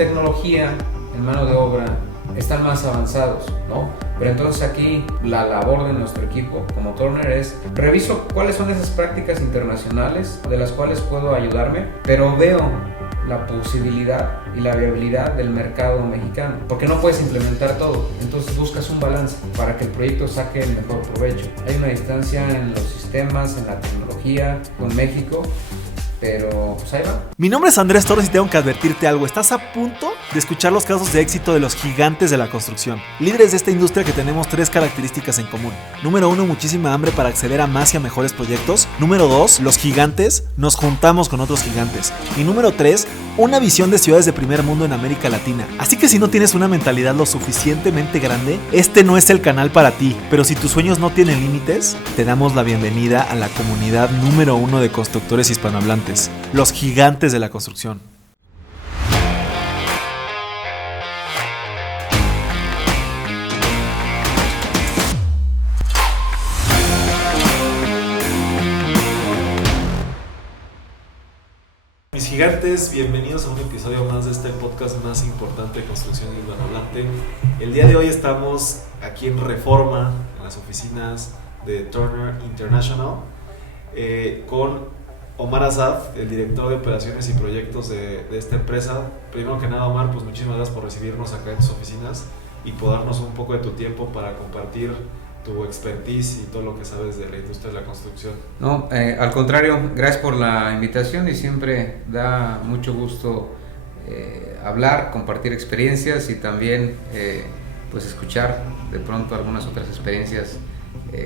tecnología, en mano de obra, están más avanzados, ¿no? Pero entonces aquí la labor de nuestro equipo como Turner es reviso cuáles son esas prácticas internacionales de las cuales puedo ayudarme, pero veo la posibilidad y la viabilidad del mercado mexicano, porque no puedes implementar todo, entonces buscas un balance para que el proyecto saque el mejor provecho. Hay una distancia en los sistemas, en la tecnología con México, pero pues ahí va. Mi nombre es Andrés Torres y tengo que advertirte algo. Estás a punto de escuchar los casos de éxito de los gigantes de la construcción, líderes de esta industria que tenemos 3 características en común. Número 1, muchísima hambre para acceder a más y a mejores proyectos. Número 2, los gigantes nos juntamos con otros gigantes. Y número 3, una visión de ciudades de primer mundo en América Latina. Así que si no tienes una mentalidad lo suficientemente grande, este no es el canal para ti. Pero si tus sueños no tienen límites, te damos la bienvenida a la comunidad número 1 de constructores hispanohablantes, los gigantes de la construcción. Mis gigantes, bienvenidos a un episodio más de este podcast más importante de construcción hispanohablante. El día de hoy estamos aquí en Reforma, en las oficinas de Turner International, con Omar Azad, el director de operaciones y proyectos de esta empresa. Primero que nada, Omar, pues muchísimas gracias por recibirnos acá en tus oficinas y por darnos un poco de tu tiempo para compartir tu expertise y todo lo que sabes de la industria de la construcción. No, al contrario, gracias por la invitación y siempre da mucho gusto hablar, compartir experiencias y también pues escuchar de pronto algunas otras experiencias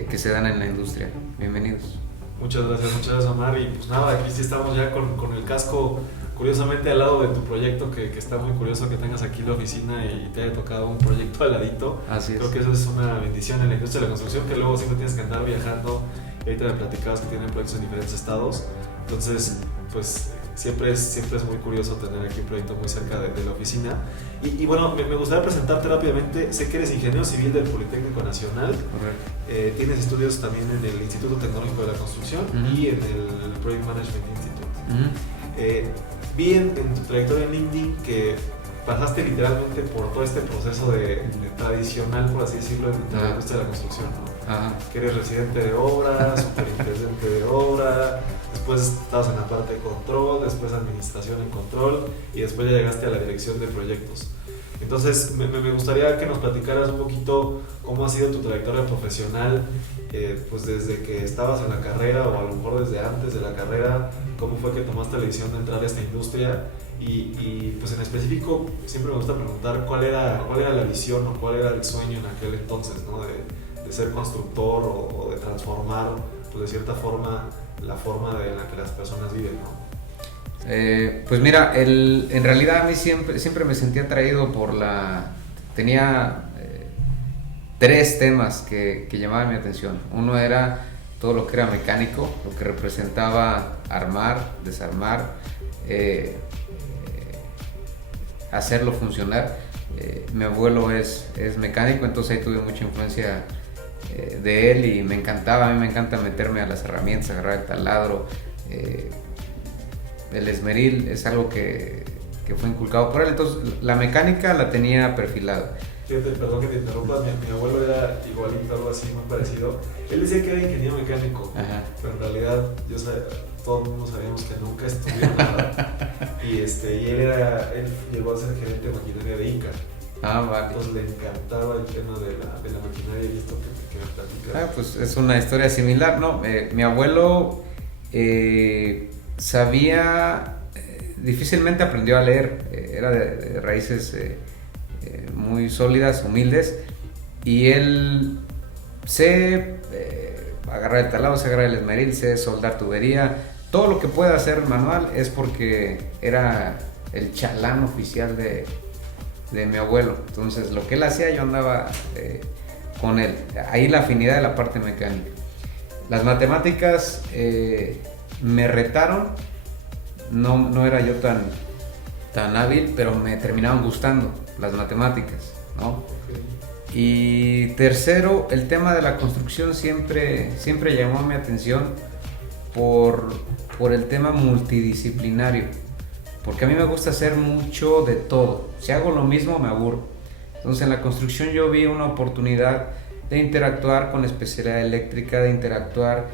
que se dan en la industria. Bienvenidos. Muchas gracias Omar, y pues nada, aquí sí estamos ya con el casco curiosamente al lado de tu proyecto, que está muy curioso que tengas aquí la oficina y te haya tocado un proyecto al ladito. Así es. Creo que eso es una bendición en la industria de la construcción, que luego siempre tienes que andar viajando. Ahorita me platicabas que tienen proyectos en diferentes estados, entonces pues siempre es muy curioso tener aquí un proyecto muy cerca de la oficina. Y bueno, me gustaría presentarte rápidamente. Sé que eres ingeniero civil del Politécnico Nacional. Correcto. Tienes estudios también en el Instituto Tecnológico de la Construcción y en el Project Management Institute. Vi en tu trayectoria en LinkedIn que pasaste literalmente por todo este proceso de tradicional, por así decirlo, de la industria de la construcción, ¿no? Ajá. Que eres residente de obra, superintendente de obra, después estabas en la parte de control, después administración en control y después ya llegaste a la dirección de proyectos. Entonces me gustaría que nos platicaras un poquito cómo ha sido tu trayectoria profesional, pues desde que estabas en la carrera o a lo mejor desde antes de la carrera, cómo fue que tomaste la decisión de entrar a esta industria y pues en específico siempre me gusta preguntar cuál era la visión o cuál era el sueño en aquel entonces, ¿no? de ser constructor o de transformar pues de cierta forma la forma en la que las personas viven, ¿no? Pues mira, en realidad a mí siempre me sentía atraído tenía 3 temas que llamaban mi atención. Uno era todo lo que era mecánico, lo que representaba armar, desarmar, hacerlo funcionar. Mi abuelo es mecánico, entonces ahí tuve mucha influencia de él y me encantaba. A mí me encanta meterme a las herramientas, agarrar el taladro. El esmeril es algo que fue inculcado por él, entonces la mecánica la tenía perfilada. Fíjate, perdón que te interrumpa, mi abuelo era igualito, algo así, muy parecido. Él decía que era ingeniero mecánico, pero en realidad todo el mundo sabíamos que nunca estudió nada. y él llegó a ser gerente de maquinaria de Inca. Vale. Entonces le encantaba el tema de la maquinaria y esto que me platicas. Pues es una historia similar, ¿no? Mi abuelo sabía, difícilmente aprendió a leer, era de raíces muy sólidas, humildes, y él se agarra el taladro, se agarra el esmeril, se soldar tubería, todo lo que pueda hacer manual es porque era el chalán oficial de mi abuelo. Entonces lo que él hacía yo andaba con él, ahí la afinidad de la parte mecánica. Las matemáticas me retaron, no era yo tan hábil, pero me terminaban gustando las matemáticas, ¿no? Y tercero, el tema de la construcción siempre llamó mi atención por el tema multidisciplinario. porque a mí me gusta hacer mucho de todo. Si hago lo mismo me aburro. Entonces en la construcción yo vi una oportunidad de interactuar con especialidad eléctrica, de interactuar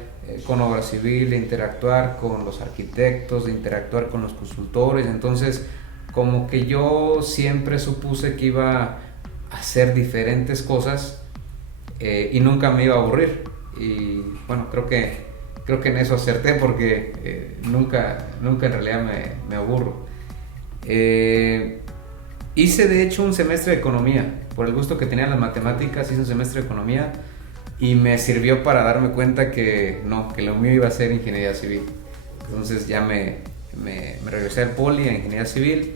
con obra civil, de interactuar con los arquitectos, de interactuar con los consultores. Entonces como que yo siempre supuse que iba a hacer diferentes cosas y nunca me iba a aburrir. Y bueno, creo que en eso acerté, porque nunca en realidad me aburro. Hice de hecho un semestre de economía, por el gusto que tenía en las matemáticas. Hice un semestre de economía y me sirvió para darme cuenta que lo mío iba a ser ingeniería civil. Entonces ya me regresé al poli a ingeniería civil,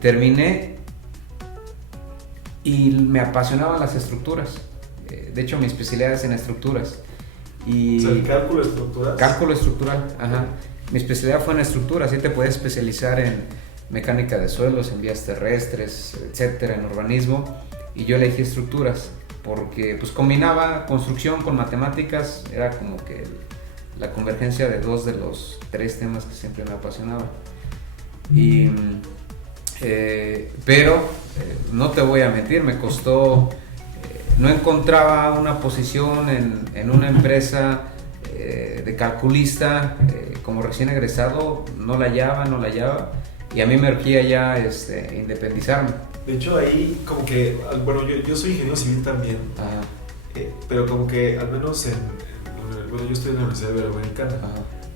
terminé y me apasionaban las estructuras. De hecho mi especialidad es en estructuras. Y o sea, el cálculo de estructuras. Cálculo estructural, ajá. Mi especialidad fue en estructuras. Y te puedes especializar en mecánica de suelos, en vías terrestres, etcétera, en urbanismo. Y yo elegí estructuras porque pues combinaba construcción con matemáticas. Era como que la convergencia de dos de los tres temas que siempre me apasionaban. Pero no te voy a mentir, me costó. No encontraba una posición en una empresa de calculista. Como recién egresado no la hallaba, y a mí me urgía ya independizarme. De hecho ahí como que, bueno, yo soy ingeniero civil también, pero como que al menos bueno, yo estoy en la Universidad Iberoamericana,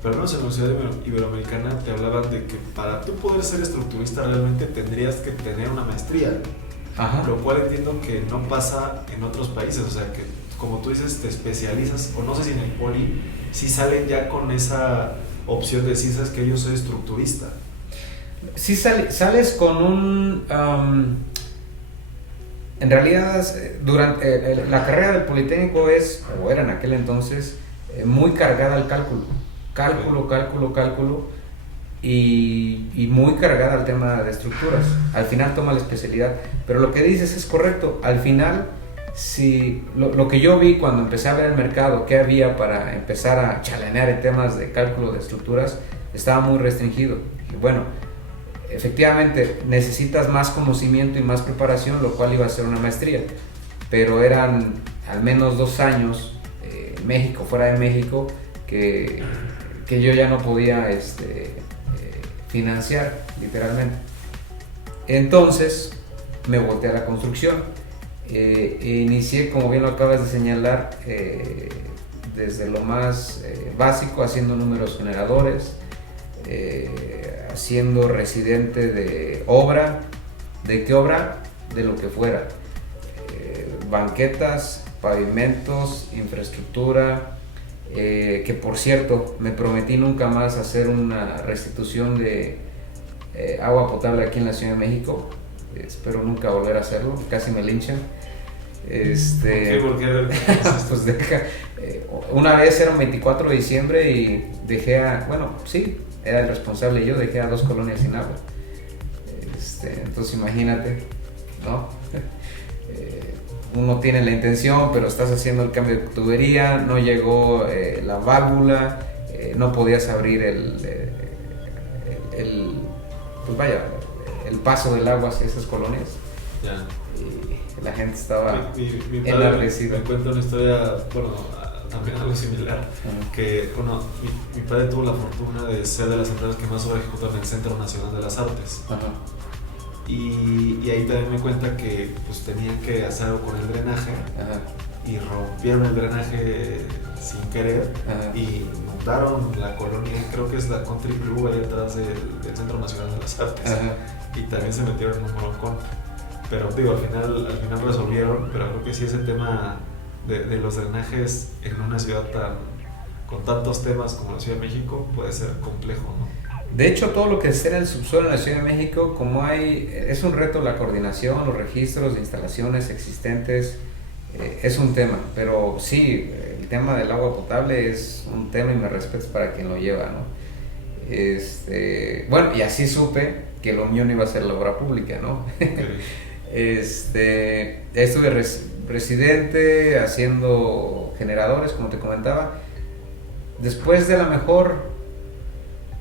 pero al menos en la Universidad Iberoamericana te hablaban de que para tú poder ser estructurista realmente tendrías que tener una maestría. Ajá. Lo cual entiendo que no pasa en otros países. O sea que, como tú dices, te especializas, o no sé si en el poli si salen ya con esa opción de decir, sabes que yo soy estructurista. Sí, sales con un en realidad durante la carrera del Politécnico era en aquel entonces muy cargada al cálculo y muy cargada al tema de estructuras. Al final toma la especialidad, pero lo que dices es correcto. Al final, si lo que yo vi cuando empecé a ver el mercado, que había para empezar a chalanear en temas de cálculo de estructuras, estaba muy restringido. Y bueno, efectivamente necesitas más conocimiento y más preparación, lo cual iba a ser una maestría, pero eran al menos 2 años México, fuera de México, que yo ya no podía financiar, literalmente. Entonces me volteé a la construcción. Inicié, como bien lo acabas de señalar, desde lo más básico, haciendo números generadores, siendo residente de obra. ¿De qué obra? De lo que fuera. Banquetas, pavimentos, infraestructura. Que por cierto, me prometí nunca más hacer una restitución de agua potable aquí en la Ciudad de México. Espero nunca volver a hacerlo, casi me linchan. ¿Por qué? Pues una vez era un 24 de diciembre y dejé era el responsable, yo dejé a 2 colonias sin agua. Entonces imagínate, ¿no? Uno tiene la intención, pero estás haciendo el cambio de tubería, no llegó la válvula, no podías abrir el paso del agua hacia esas colonias. Ya. Y la gente estaba mi enardecida. Me cuenta una historia, bueno, también algo similar, que mi padre tuvo la fortuna de ser de las empresas que más obra ejecutan en el Centro Nacional de las Artes. Ajá. Y ahí también me cuenta que pues tenían que hacer algo con el drenaje. Ajá. Y rompieron el drenaje sin querer. Ajá. Y inundaron la colonia, creo que es la Country Club ahí detrás del Centro Nacional de las Artes. Ajá. Y también se metieron en un broncón. Pero digo, al final resolvieron, pero creo que sí ese tema de los drenajes en una ciudad con tantos temas como la Ciudad de México puede ser complejo, ¿no? De hecho, todo lo que es el subsuelo en la Ciudad de México, es un reto la coordinación, los registros de instalaciones existentes, es un tema. Pero sí, el tema del agua potable es un tema y me respeto para quien lo lleva, ¿no? Bueno, y así supe que lo mío no iba a ser la obra pública, ¿no? Okay. Estuve residente haciendo generadores, como te comentaba. Después de la mejor,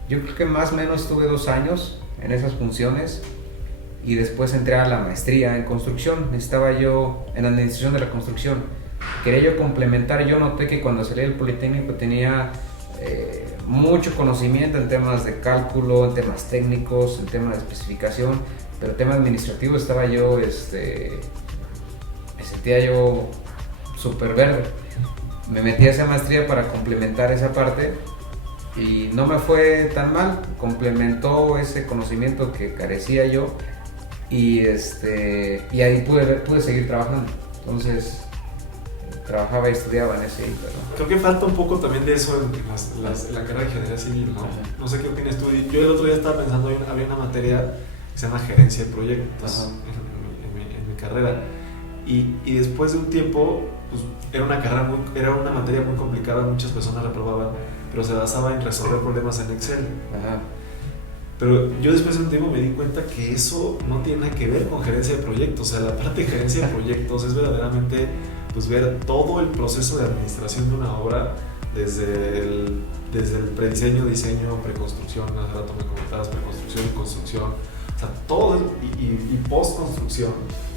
yo creo que más o menos estuve 2 años en esas funciones y después entré a la maestría en construcción. Estaba yo en administración de la construcción. Quería yo complementar. Yo noté que cuando salí del Politécnico tenía mucho conocimiento en temas de cálculo, en temas técnicos, en temas de especificación, pero en tema administrativo estaba yo, me sentía yo súper verde. Me metí a esa maestría para complementar esa parte y no me fue tan mal, complementó ese conocimiento que carecía yo y ahí pude seguir trabajando. Entonces trabajaba y estudiaba en ese inter, ¿no? Creo que falta un poco también de eso en la carrera de ingeniería civil, ¿no? No sé qué opinas tú. Yo el otro día estaba pensando, había una materia que se llama gerencia de proyectos en mi carrera y después de un tiempo pues, era una materia muy complicada, muchas personas reprobaban, pero se basaba en resolver problemas en Excel. Ajá. Pero yo después de un tiempo me di cuenta que eso no tiene nada que ver con gerencia de proyectos. O sea, la parte de gerencia de proyectos es verdaderamente pues, ver todo el proceso de administración de una obra, desde el prediseño, diseño, preconstrucción, hace rato me comentabas, preconstrucción y construcción, o sea, todo y postconstrucción.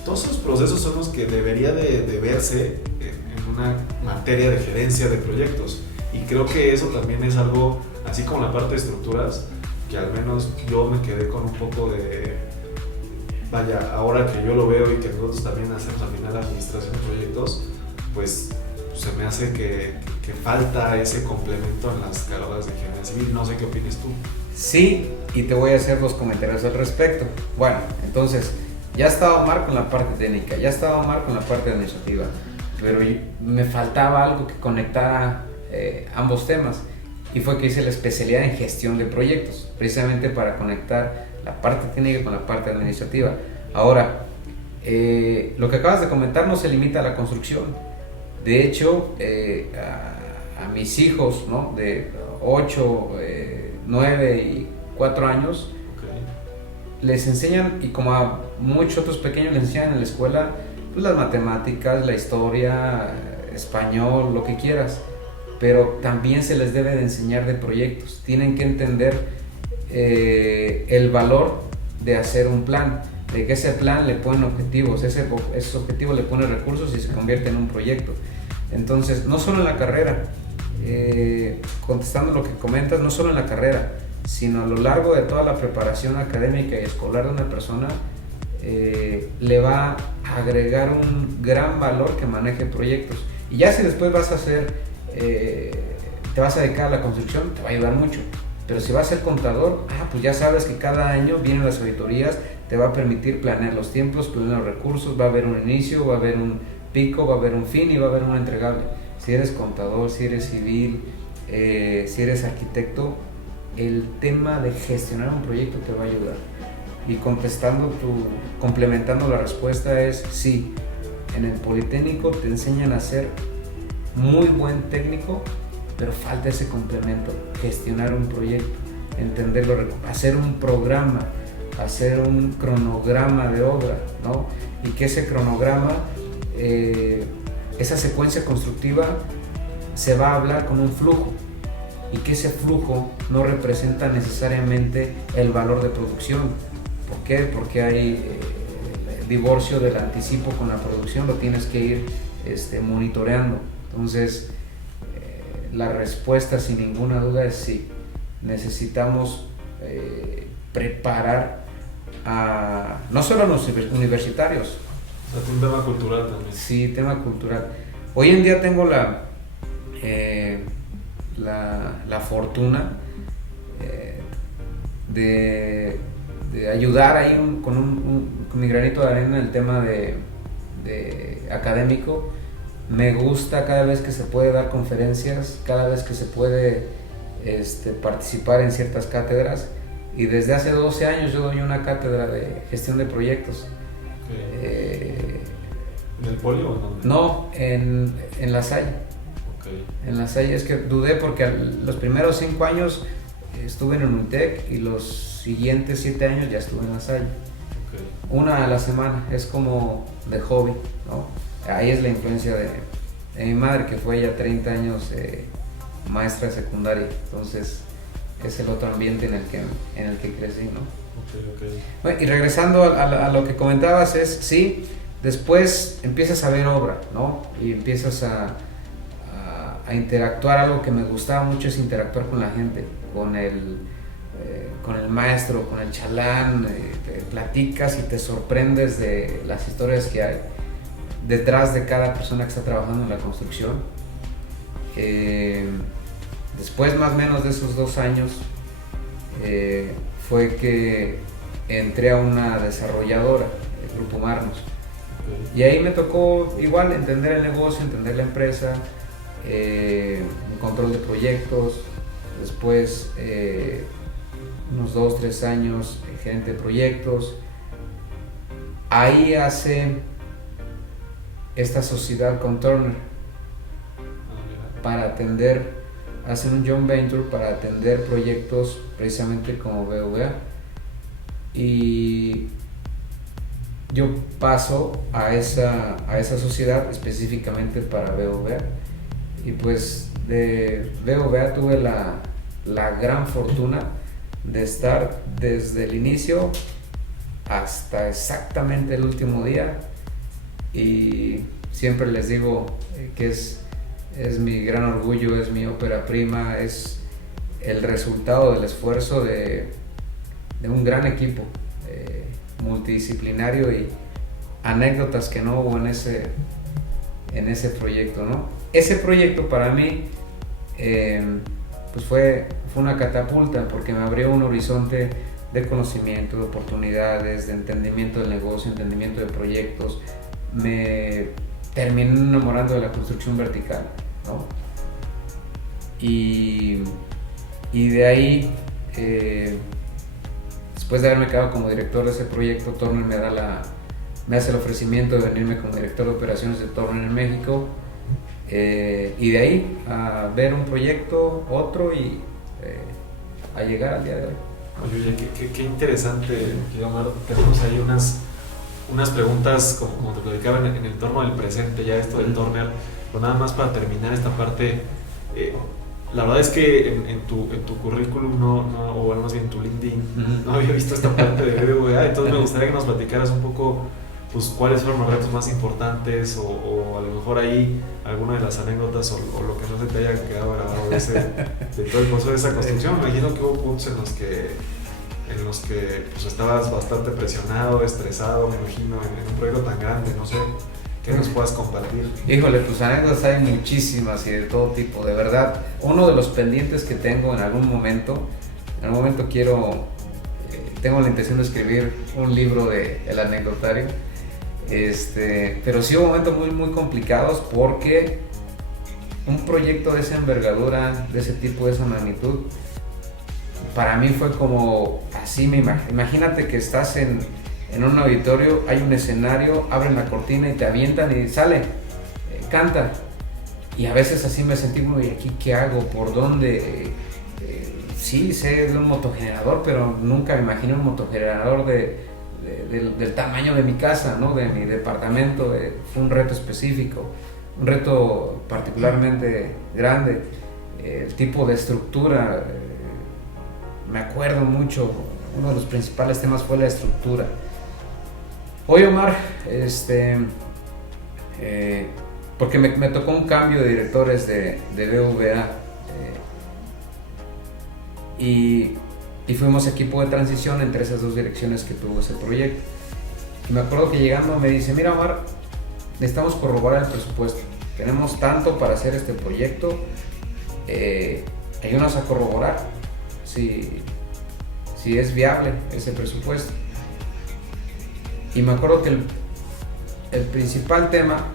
Todos esos procesos son los que debería de verse en una materia de gerencia de proyectos. Y creo que eso también es algo, así como la parte de estructuras, que al menos yo me quedé con un poco de, vaya, ahora que yo lo veo y que nosotros también hacemos al final administración de proyectos, pues se me hace que falta ese complemento en las carreras de ingeniería civil. No sé qué opinas tú. Sí, y te voy a hacer dos comentarios al respecto. Bueno, entonces, ya estaba mal con la parte técnica, ya estaba mal con la parte administrativa, pero me faltaba algo que conectara ambos temas. Y fue que hice la especialidad en gestión de proyectos, precisamente para conectar la parte técnica con la parte administrativa. Ahora, lo que acabas de comentar no se limita a la construcción. De hecho, a mis hijos, ¿no? De 8, 9 y 4 años, les enseñan, y como a muchos otros pequeños les enseñan en la escuela, pues las matemáticas, la historia, español, lo que quieras. Pero también se les debe de enseñar de proyectos. Tienen que entender el valor de hacer un plan, de que ese plan le ponen objetivos, esos objetivos le ponen recursos y se convierte en un proyecto. Entonces, no solo en la carrera, contestando lo que comentas, no solo en la carrera, sino a lo largo de toda la preparación académica y escolar de una persona, le va a agregar un gran valor que maneje proyectos. Y ya si después vas a hacer te vas a dedicar a la construcción, te va a ayudar mucho. Pero si vas a ser contador, pues ya sabes que cada año vienen las auditorías, te va a permitir planear los tiempos, planear los recursos, va a haber un inicio, va a haber un pico, va a haber un fin y va a haber un entregable. Si eres contador, si eres civil, si eres arquitecto, el tema de gestionar un proyecto te va a ayudar. Y complementando la respuesta es sí, en el Politécnico te enseñan a ser muy buen técnico, pero falta ese complemento, gestionar un proyecto, entenderlo, hacer un programa, hacer un cronograma de obra, ¿no? Y que ese cronograma, esa secuencia constructiva se va a hablar con un flujo y que ese flujo no representa necesariamente el valor de producción. ¿Por qué? Porque hay divorcio del anticipo con la producción, lo tienes que ir monitoreando. Entonces, la respuesta sin ninguna duda es sí. Necesitamos preparar no solo a los universitarios. O sea, un tema cultural también. Sí, tema cultural. Hoy en día tengo la fortuna de ayudar ahí con mi granito de arena en el tema de académico. Me gusta cada vez que se puede dar conferencias, cada vez que se puede participar en ciertas cátedras, y desde hace 12 años yo doy una cátedra de gestión de proyectos. ¿En el Poli o en dónde? No, en La Salle. Okay. En La Salle, es que dudé porque los primeros 5 años estuve en Unitec y los siguientes 7 años ya estuve en La Salle. Okay. Una a la semana, es como de hobby, ¿no? Ahí es la influencia de mi madre, que fue ella 30 años maestra de secundaria. Entonces es el otro ambiente en el que crecí, ¿no? Okay. Bueno, y regresando a lo que comentabas es, sí, después empiezas a ver obra, ¿no? Y empiezas a interactuar. Algo que me gustaba mucho es interactuar con la gente, con el maestro, con el chalán, te platicas y te sorprendes de las historias que hay detrás de cada persona que está trabajando en la construcción. Después más o menos de esos 2 años fue que entré a una desarrolladora, el Grupo Marmos. Okay. Y ahí me tocó igual entender el negocio, entender la empresa, un control de proyectos. Después unos 2-3 años gerente de proyectos. Ahí hace esta sociedad con Turner para atender, hacen un joint venture para atender proyectos precisamente como BVA. Y yo paso a esa sociedad específicamente para BVA. Y pues de BVA tuve la gran fortuna de estar desde el inicio hasta exactamente el último día, y siempre les digo que es mi gran orgullo, es mi ópera prima, es el resultado del esfuerzo de un gran equipo multidisciplinario, y anécdotas que no hubo en ese proyecto, ¿no? Ese proyecto para mí pues fue una catapulta, porque me abrió un horizonte de conocimiento, de oportunidades, de entendimiento del negocio, entendimiento de proyectos. Me terminé enamorando de la construcción vertical, ¿no? Y de ahí, después de haberme quedado como director de ese proyecto, Turner me hace el ofrecimiento de venirme como director de operaciones de Turner en México. Y de ahí a ver un proyecto, otro, y a llegar al día de hoy. Oye, qué interesante, Omar. Tenemos ahí unas preguntas, como te platicaba, en el torno del presente, ya esto del Turner. Pero nada más para terminar esta parte, la verdad es que en tu currículum, o más bien en tu LinkedIn, no había visto esta parte de BBVA. Entonces me gustaría que nos platicaras un poco, pues, cuáles fueron los retos más importantes, o a lo mejor ahí alguna de las anécdotas, o lo que no se te haya quedado grabado de todo el proceso de esa construcción. Me imagino que hubo puntos en los que pues, estabas bastante presionado, estresado, me imagino, en un proyecto tan grande, no sé, ¿qué nos puedas compartir? Híjole, pues anécdotas hay muchísimas y de todo tipo, de verdad. Uno de los pendientes que tengo en algún momento tengo la intención de escribir un libro de el anecdotario. Pero sí hubo momentos muy, muy complicados, porque un proyecto de esa envergadura, de ese tipo, de esa magnitud, para mí fue como así. Imagínate que estás en un auditorio, hay un escenario, abren la cortina y te avientan y sale, canta. Y a veces así me sentí como, ¿y aquí qué hago? ¿Por dónde? Sí, sé de un motogenerador, pero nunca me imaginé un motogenerador del tamaño de mi casa, ¿no? De mi departamento. Fue un reto específico, un reto particularmente grande. El tipo de estructura, me acuerdo mucho, uno de los principales temas fue la estructura. Oye, Omar, porque me tocó un cambio de directores de BVA, y fuimos equipo de transición entre esas dos direcciones que tuvo ese proyecto. Y me acuerdo que llegando me dice: mira, Omar, necesitamos corroborar el presupuesto, tenemos tanto para hacer este proyecto, ayúdanos a corroborar si es viable ese presupuesto. Y me acuerdo que el principal tema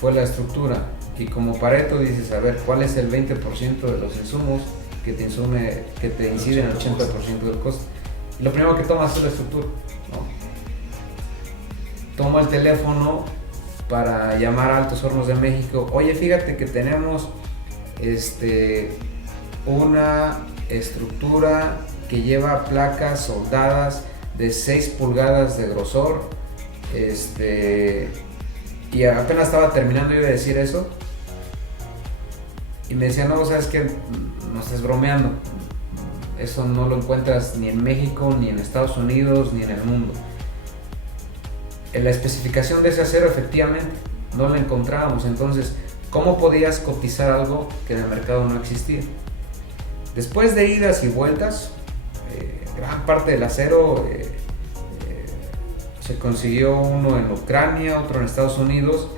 fue la estructura, y como Pareto dices, a ver, ¿cuál es el 20% de los insumos que te inciden el 80% del costo? Y lo primero que tomas es la estructura, ¿no? Tomo el teléfono para llamar a Altos Hornos de México: oye, fíjate que tenemos una estructura que lleva placas soldadas de 6 pulgadas de grosor, y apenas estaba terminando yo de decir eso, y me decía: no, sabes que no estás bromeando, Eso no lo encuentras ni en México, ni en Estados Unidos, ni en el mundo. En la especificación de ese acero efectivamente no la encontrábamos. Entonces, ¿cómo podías cotizar algo que en el mercado no existía? Después de idas y vueltas, gran parte del acero se consiguió, uno en Ucrania, otro en Estados Unidos,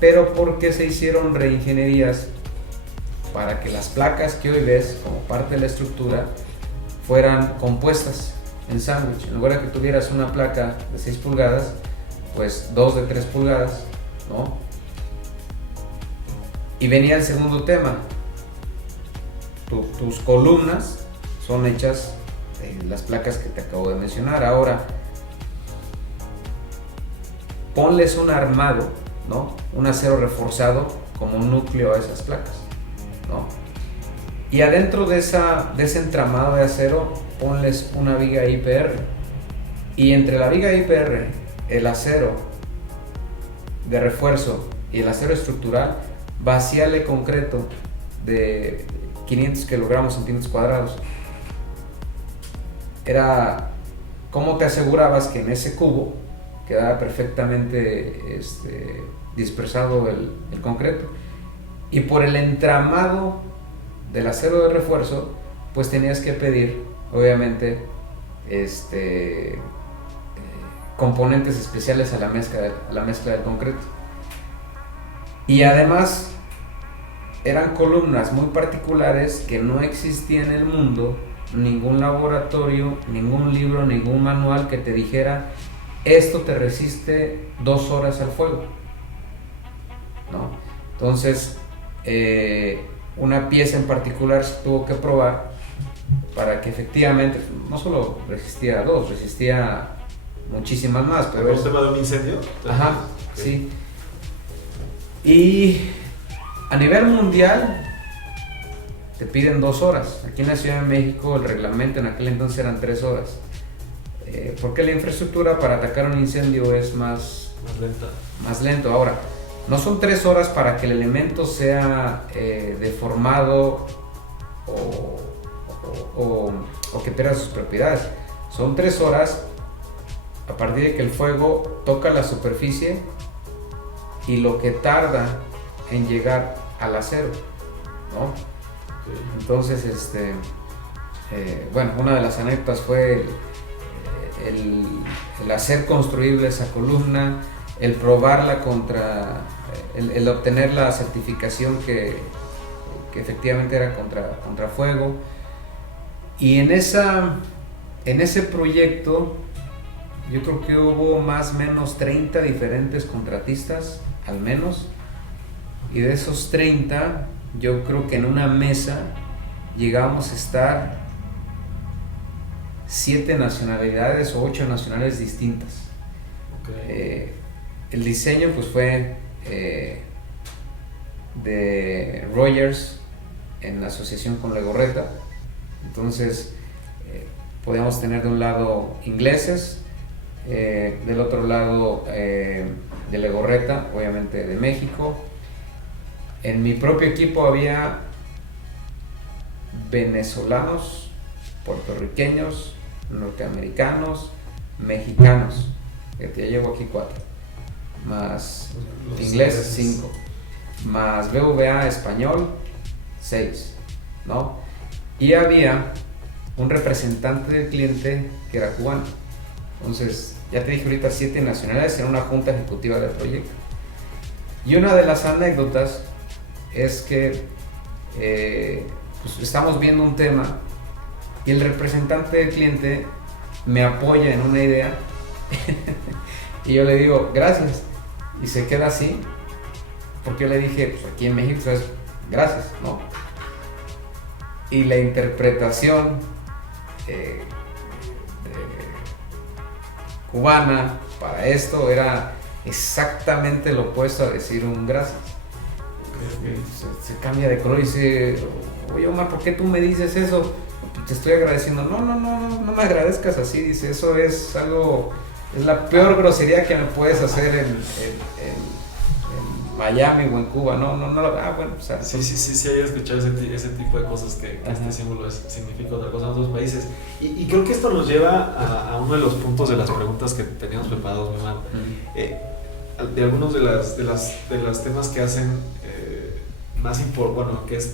pero porque se hicieron reingenierías para que las placas que hoy ves como parte de la estructura fueran compuestas en sándwich. En lugar de que tuvieras una placa de 6 pulgadas, pues 2 de 3 pulgadas, ¿no? Y venía el segundo tema. Tus columnas son hechas de las placas que te acabo de mencionar. Ahora, ponles un armado, ¿no? Un acero reforzado como un núcleo a esas placas, ¿no? Y adentro de ese entramado de acero, ponles una viga IPR. Y entre la viga IPR, el acero de refuerzo y el acero estructural, vacíale concreto de 500 kilogramos centímetros cuadrados. Era cómo te asegurabas que en ese cubo quedaba perfectamente dispersado el concreto. Y por el entramado del acero de refuerzo, pues tenías que pedir, obviamente, componentes especiales a la mezcla del concreto. Y además eran columnas muy particulares que no existía en el mundo, ningún laboratorio, ningún libro, ningún manual que te dijera esto te resiste 2 horas al fuego, ¿no? Entonces una pieza en particular se tuvo que probar para que efectivamente no solo resistía 2, resistía muchísimas más. ¿Pero es un tema de un incendio? Ajá, okay. Sí. Y a nivel mundial te piden 2 horas. Aquí en la Ciudad de México el reglamento en aquel entonces eran 3 horas. Porque la infraestructura para atacar un incendio es más lenta. Más lento. Ahora, no son 3 horas para que el elemento sea deformado o que pierda sus propiedades. Son 3 horas a partir de que el fuego toca la superficie y lo que tarda en llegar al acero, ¿no? Okay. Entonces, bueno, una de las anécdotas fue el hacer construible esa columna, el probarla contra, el obtener la certificación que efectivamente era contra fuego. Y en ese proyecto yo creo que hubo más o menos 30 diferentes contratistas, al menos, y de esos 30 yo creo que en una mesa llegamos a estar 7 nacionalidades o 8 nacionalidades distintas. Okay. El diseño pues fue de Rogers en asociación con Legorreta. Entonces podíamos tener de un lado ingleses, del otro lado de Legorreta, obviamente de México. En mi propio equipo había venezolanos, puertorriqueños, norteamericanos, mexicanos, que ya llevo aquí 4, más los inglés 5, más BVA español 6, ¿no? Y había un representante del cliente que era cubano. Entonces, ya te dije ahorita 7 nacionalidades en una junta ejecutiva del proyecto. Y una de las anécdotas es que pues estamos viendo un tema y el representante del cliente me apoya en una idea y yo le digo gracias y se queda así porque yo le dije pues aquí en México es gracias, ¿no? Y la interpretación cubana para esto era exactamente lo opuesto a decir un gracias. Se cambia de color y dice, oye Omar, ¿por qué tú me dices eso? Te estoy agradeciendo. No me agradezcas así, dice, eso es algo, es la peor grosería que me puedes hacer en Miami o en Cuba, no, bueno, o sea, Sí, hay escuchado ese tipo de cosas que este símbolo significa otra cosa en otros países. Y creo que esto nos lleva a uno de los puntos de las preguntas que teníamos preparados, mi hermano. De algunos de los temas que hacen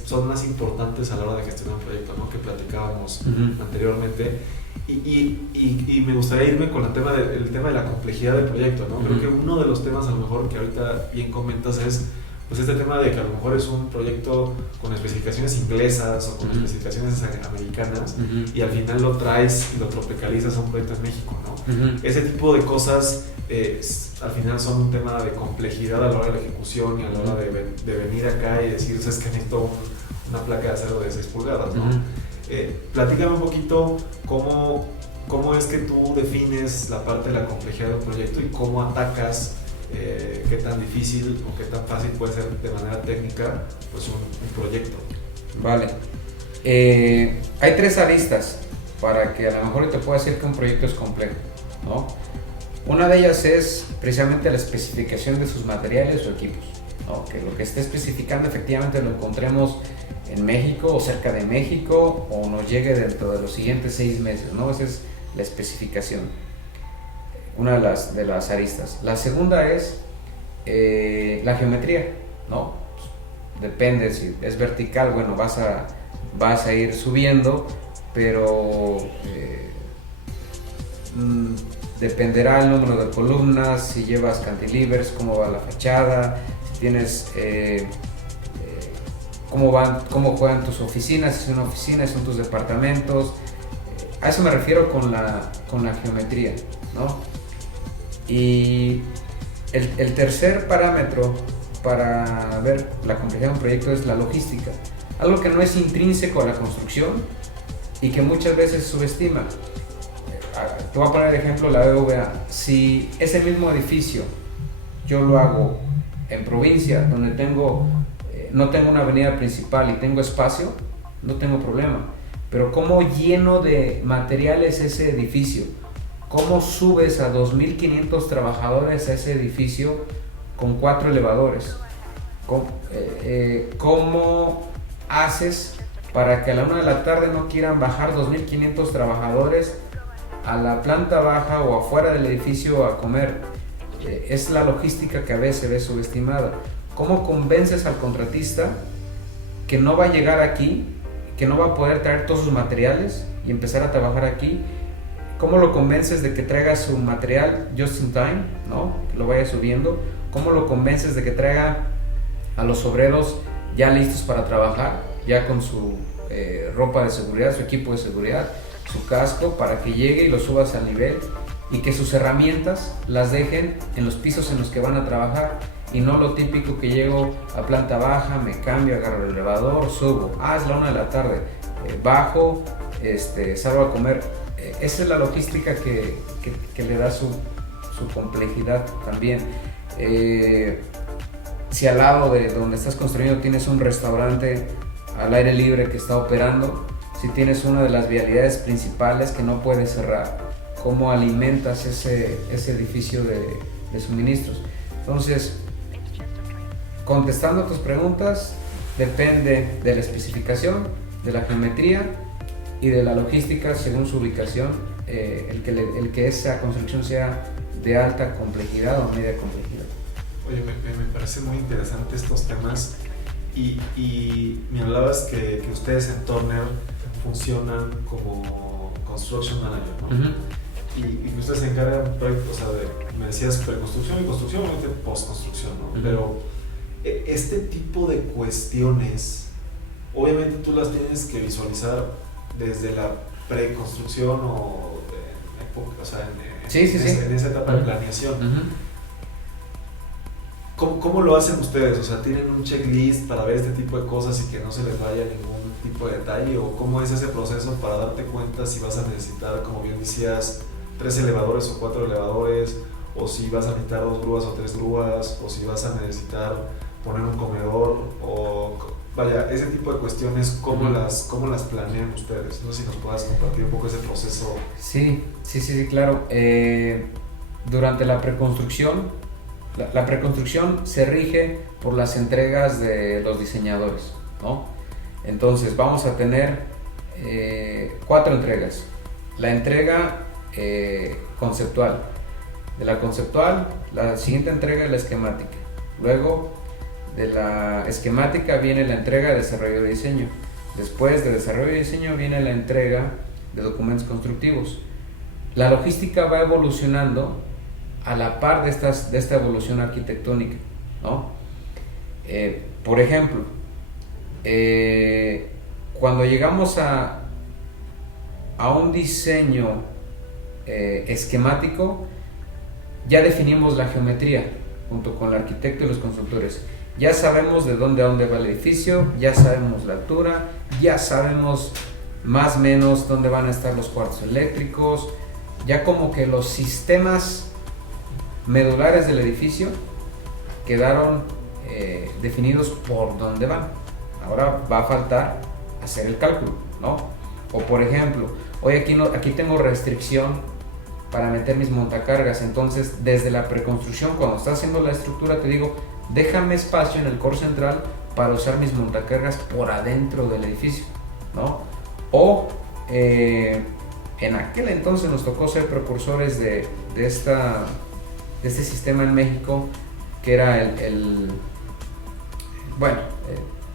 son más importantes a la hora de gestionar un proyecto, ¿no? Que platicábamos anteriormente. Y me gustaría irme con el tema de la complejidad del proyecto, ¿no? Creo que uno de los temas a lo mejor que ahorita bien comentas es pues este tema de que a lo mejor es un proyecto con especificaciones inglesas o con especificaciones americanas y al final lo traes y lo tropicalizas a un proyecto en México, ¿no? Ese tipo de cosas al final son un tema de complejidad a la hora de la ejecución y a la hora de venir acá y decir, es que necesito una placa de acero de 6 pulgadas, ¿no? Platícame un poquito cómo es que tú defines la parte de la complejidad del proyecto y cómo atacas qué tan difícil o qué tan fácil puede ser de manera técnica pues un proyecto. Vale. Hay 3 aristas para que a lo mejor te pueda decir que un proyecto es complejo, ¿no? Una de ellas es precisamente la especificación de sus materiales o equipos, ¿no? Que lo que esté especificando efectivamente lo encontremos en México o cerca de México o nos llegue dentro de los siguientes 6 meses, ¿no? Esa es la especificación, una de las aristas. La segunda es la geometría, ¿no? Depende, si es vertical, bueno, vas a ir subiendo, pero dependerá el número de columnas, si llevas cantilevers, cómo va la fachada, si tienes cómo juegan tus oficinas, si es una oficina, si son tus departamentos. A eso me refiero con la geometría, ¿no? Y el tercer parámetro para ver la complejidad de un proyecto es la logística, algo que no es intrínseco a la construcción y que muchas veces se subestima. Te voy a poner de ejemplo la BVA. Si ese mismo edificio yo lo hago en provincia, donde no tengo una avenida principal y tengo espacio, no tengo problema. Pero ¿cómo lleno de materiales ese edificio? ¿Cómo subes a 2.500 trabajadores a ese edificio con 4 elevadores? ¿Cómo haces para que a la 1 de la tarde no quieran bajar 2.500 trabajadores a la planta baja o afuera del edificio a comer? Es la logística que a veces se ve subestimada. ¿Cómo convences al contratista que no va a llegar aquí, que no va a poder traer todos sus materiales y empezar a trabajar aquí? ¿Cómo lo convences de que traiga su material just in time, ¿no? Que lo vaya subiendo? ¿Cómo lo convences de que traiga a los obreros ya listos para trabajar, ya con su ropa de seguridad, su equipo de seguridad, su casco, para que llegue y lo subas al nivel y que sus herramientas las dejen en los pisos en los que van a trabajar y no lo típico que llego a planta baja, me cambio, agarro el elevador, subo, es la 1 de la tarde, bajo, salgo a comer? Esa es la logística que le da su complejidad también. Si al lado de donde estás construyendo tienes un restaurante al aire libre que está operando, si tienes una de las vialidades principales que no puedes cerrar, ¿cómo alimentas ese edificio de suministros? Entonces, contestando tus preguntas, depende de la especificación, de la geometría y de la logística según su ubicación, el que esa construcción sea de alta complejidad o media complejidad. Oye, me parece muy interesante estos temas y me hablabas que ustedes en Turner funcionan como construction manager, ¿no? Y ustedes se encargan de proyectos, o sea, me decías preconstrucción y construcción, obviamente postconstrucción, ¿no? Pero este tipo de cuestiones, obviamente tú las tienes que visualizar desde la preconstrucción en esa etapa de planeación. ¿Cómo lo hacen ustedes? O sea, ¿tienen un checklist para ver este tipo de cosas y que no se les vaya ningún tipo de detalle? ¿O cómo es ese proceso para darte cuenta si vas a necesitar, como bien decías, 3 elevadores o 4 elevadores? ¿O si vas a necesitar 2 grúas o 3 grúas? ¿O si vas a necesitar poner un comedor? O vaya, ese tipo de cuestiones, ¿cómo las planean ustedes? No sé si nos puedas compartir un poco ese proceso. Sí, claro. Durante la preconstrucción La preconstrucción se rige por las entregas de los diseñadores, ¿no? Entonces vamos a tener 4 entregas. La entrega conceptual. De la conceptual, la siguiente entrega es la esquemática. Luego de la esquemática viene la entrega de desarrollo de diseño. Después de desarrollo de diseño viene la entrega de documentos constructivos. La logística va evolucionando a la par de esta evolución arquitectónica, ¿no? Por ejemplo, cuando llegamos a un diseño esquemático, ya definimos la geometría junto con el arquitecto y los constructores. Ya sabemos de dónde a dónde va el edificio, ya sabemos la altura, ya sabemos más o menos dónde van a estar los cuartos eléctricos, ya como que los sistemas medulares del edificio quedaron definidos por dónde van. Ahora va a faltar hacer el cálculo, ¿no? O por ejemplo, hoy aquí tengo restricción para meter mis montacargas, entonces desde la preconstrucción, cuando estás haciendo la estructura, te digo, déjame espacio en el core central para usar mis montacargas por adentro del edificio, ¿no? O en aquel entonces nos tocó ser precursores de este sistema en México, que era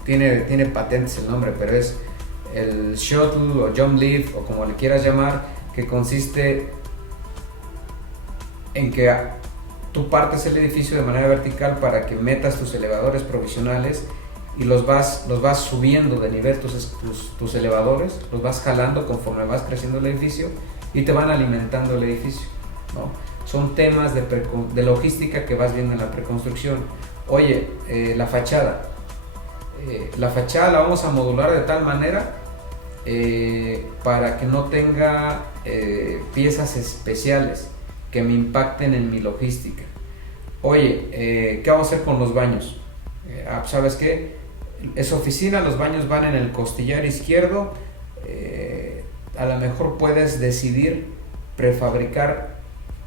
tiene patentes el nombre, pero es el shuttle o jump lift, o como le quieras llamar, que consiste en que tú partes el edificio de manera vertical para que metas tus elevadores provisionales y los vas subiendo de nivel, tus elevadores, los vas jalando conforme vas creciendo el edificio y te van alimentando el edificio, ¿no? Son temas de logística que vas viendo en la preconstrucción. Oye, la fachada la vamos a modular de tal manera para que no tenga piezas especiales que me impacten en mi logística. Oye, ¿qué vamos a hacer con los baños? ¿Sabes qué? Es oficina, los baños van en el costillar izquierdo. A lo mejor puedes decidir prefabricar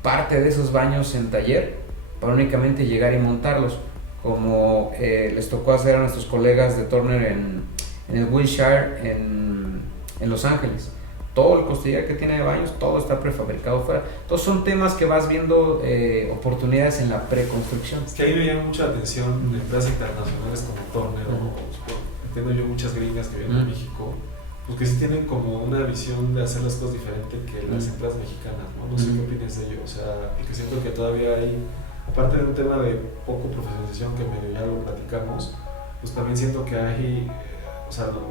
parte de esos baños en taller para únicamente llegar y montarlos, como les tocó hacer a nuestros colegas de Turner en el Wilshire en Los Ángeles. Todo el costillar que tiene de baños, todo está prefabricado fuera. Entonces son temas que vas viendo oportunidades en la preconstrucción. Es que ahí me llama mucha atención de empresas internacionales como Turner, entiendo yo muchas gringas que vienen a México, pues que sí tienen como una visión de hacer las cosas diferente que las empresas mexicanas, ¿no? No sé qué opinas de ello, o sea, y que siento que todavía hay, aparte de un tema de poco profesionalización que medio ya lo platicamos, pues también siento que hay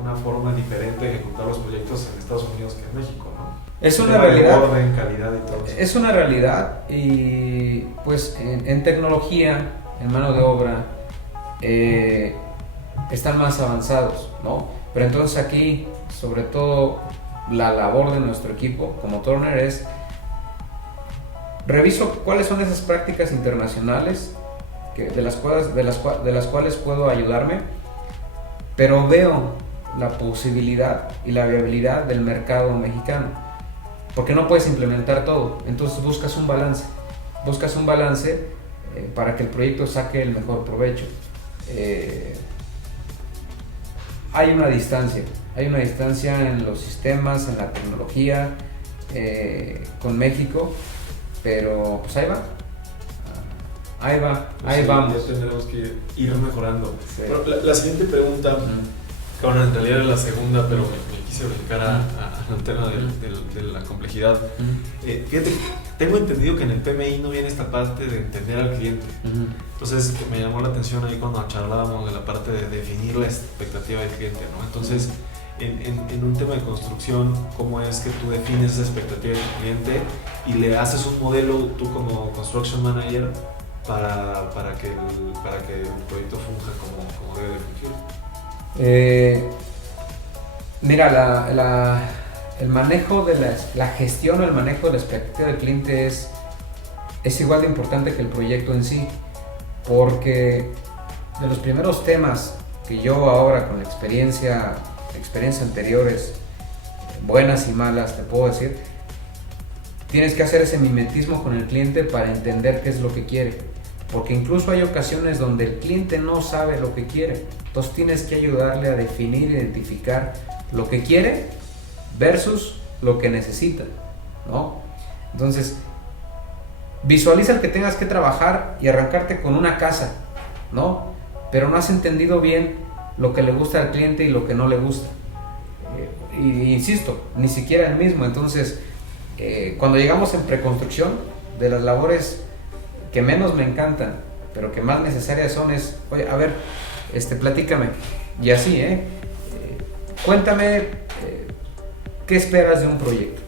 una forma diferente de ejecutar los proyectos en Estados Unidos que en México, ¿no? Es una realidad. Orden, calidad y todo eso. Es una realidad, y pues en tecnología, en mano de obra, están más avanzados, ¿no? Pero entonces aquí, sobre todo, la labor de nuestro equipo como Turner es reviso cuáles son esas prácticas internacionales de las cuales puedo ayudarme, pero veo la posibilidad y la viabilidad del mercado mexicano, porque no puedes implementar todo. Entonces buscas un balance para que el proyecto saque el mejor provecho. Hay una distancia en los sistemas, en la tecnología con México, pero pues ahí vamos. Ya tendremos que ir mejorando. Sí. Bueno, la siguiente pregunta, que bueno, en realidad era la segunda, pero me quise brincar al tema de la complejidad. Fíjate, tengo entendido que en el PMI no viene esta parte de entender al cliente. Entonces me llamó la atención ahí cuando charlábamos de la parte de definir la expectativa del cliente, ¿no? Entonces, en un tema de construcción, ¿cómo es que tú defines esa expectativa del cliente y le haces un modelo tú como construction manager para que el proyecto funja como debe de fungir? Mira, el manejo de la gestión o el manejo de la expectativa del cliente es igual de importante que el proyecto en sí, porque de los primeros temas que yo ahora, con experiencias anteriores, buenas y malas, te puedo decir, tienes que hacer ese mimetismo con el cliente para entender qué es lo que quiere. porque incluso hay ocasiones donde el cliente no sabe lo que quiere. Entonces tienes que ayudarle a definir, identificar lo que quiere versus lo que necesita, ¿no? Entonces, visualiza el que tengas que trabajar y arrancarte con una casa, ¿no? Pero no has entendido bien lo que le gusta al cliente y lo que no le gusta. Y insisto, ni siquiera el mismo. Entonces, cuando llegamos en preconstrucción, de las labores que menos me encantan, pero que más necesarias son, es, oye, a ver, platícame. Y así, cuéntame, ¿qué esperas de un proyecto?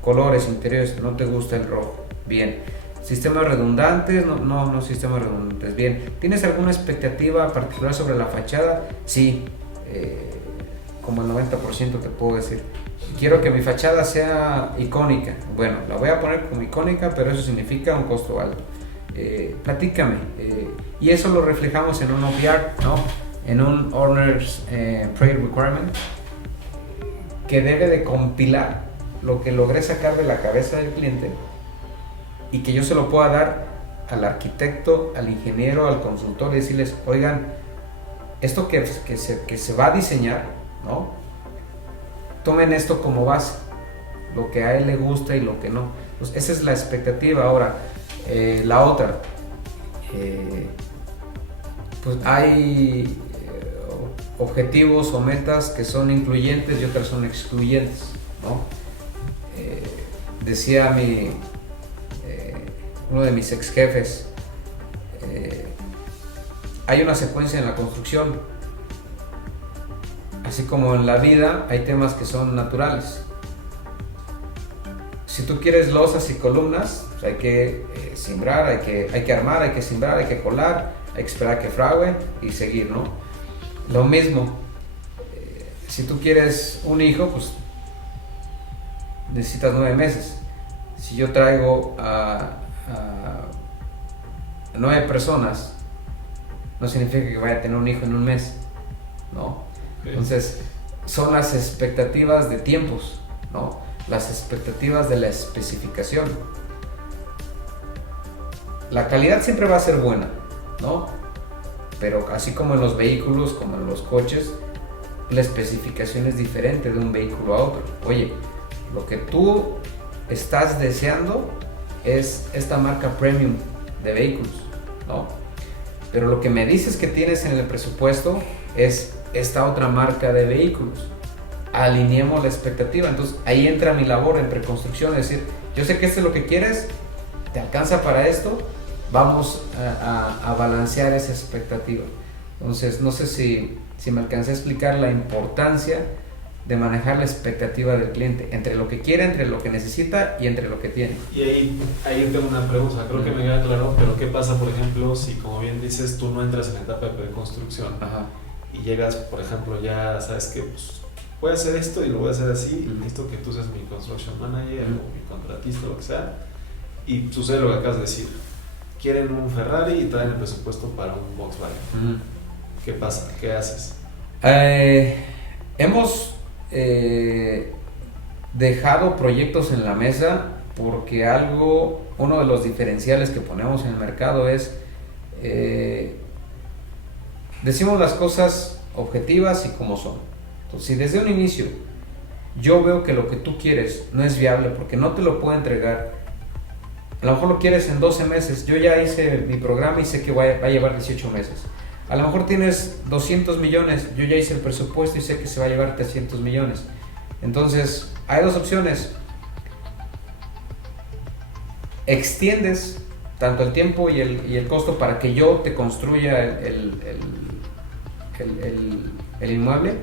Colores, interiores, no te gusta el rojo. Bien. ¿Sistemas redundantes? No sistemas redundantes. Bien. ¿Tienes alguna expectativa particular sobre la fachada? Sí. Como el 90% te puedo decir. Quiero que mi fachada sea icónica. Bueno, la voy a poner como icónica, pero eso significa un costo alto. Platícame. Y eso lo reflejamos en un OPR, ¿no? En un Owner's Project Requirement, que debe de compilar lo que logré sacar de la cabeza del cliente y que yo se lo pueda dar al arquitecto, al ingeniero, al consultor y decirles, oigan, esto que se va a diseñar, ¿no? Tomen esto como base, lo que a él le gusta y lo que no. Pues esa es la expectativa. Ahora, la otra, pues hay objetivos o metas que son incluyentes y otras son excluyentes, ¿no? Decía uno de mis ex jefes, hay una secuencia en la construcción, así como en la vida hay temas que son naturales. Si tú quieres losas y columnas, pues hay que simbrar, hay que armar, hay que simbrar, hay que colar, hay que esperar a que frague y seguir, ¿no? Lo mismo, si tú quieres un hijo, pues necesitas 9 meses. Si yo traigo a 9 personas, no significa que vaya a tener un hijo en un mes, ¿no? Entonces, son las expectativas de tiempos, ¿no? Las expectativas de la especificación. La calidad siempre va a ser buena, ¿no? Pero así como en los vehículos, como en los coches, la especificación es diferente de un vehículo a otro. Oye, lo que tú estás deseando es esta marca premium de vehículos, ¿no? Pero lo que me dices que tienes en el presupuesto es esta otra marca de vehículos. Alineemos la expectativa. Entonces ahí entra mi labor en preconstrucción, es decir, yo sé que esto es lo que quieres, te alcanza para esto, vamos a balancear esa expectativa. Entonces no sé si me alcancé a explicar la importancia de manejar la expectativa del cliente entre lo que quiere, entre lo que necesita y entre lo que tiene. Y ahí tengo una pregunta, creo que me queda claro, pero ¿qué pasa, por ejemplo, si, como bien dices, tú no entras en la etapa de preconstrucción? Ajá. Y llegas, por ejemplo, ya sabes que pues, voy a hacer esto y lo voy a hacer así, y necesito que tú seas mi construction manager o mi contratista, lo que sea, y sucede lo que acabas de decir, quieren un Ferrari y traen el presupuesto para un Volkswagen. ¿Qué pasa? ¿Qué haces? Hemos dejado proyectos en la mesa porque uno de los diferenciales que ponemos en el mercado es decimos las cosas objetivas y como son. Entonces, si desde un inicio yo veo que lo que tú quieres no es viable porque no te lo puedo entregar, a lo mejor lo quieres en 12 meses, yo ya hice mi programa y sé que va a llevar 18 meses. A lo mejor tienes 200 millones, yo ya hice el presupuesto y sé que se va a llevar 300 millones. Entonces, hay dos opciones. Extiendes tanto el tiempo y el costo para que yo te construya el inmueble,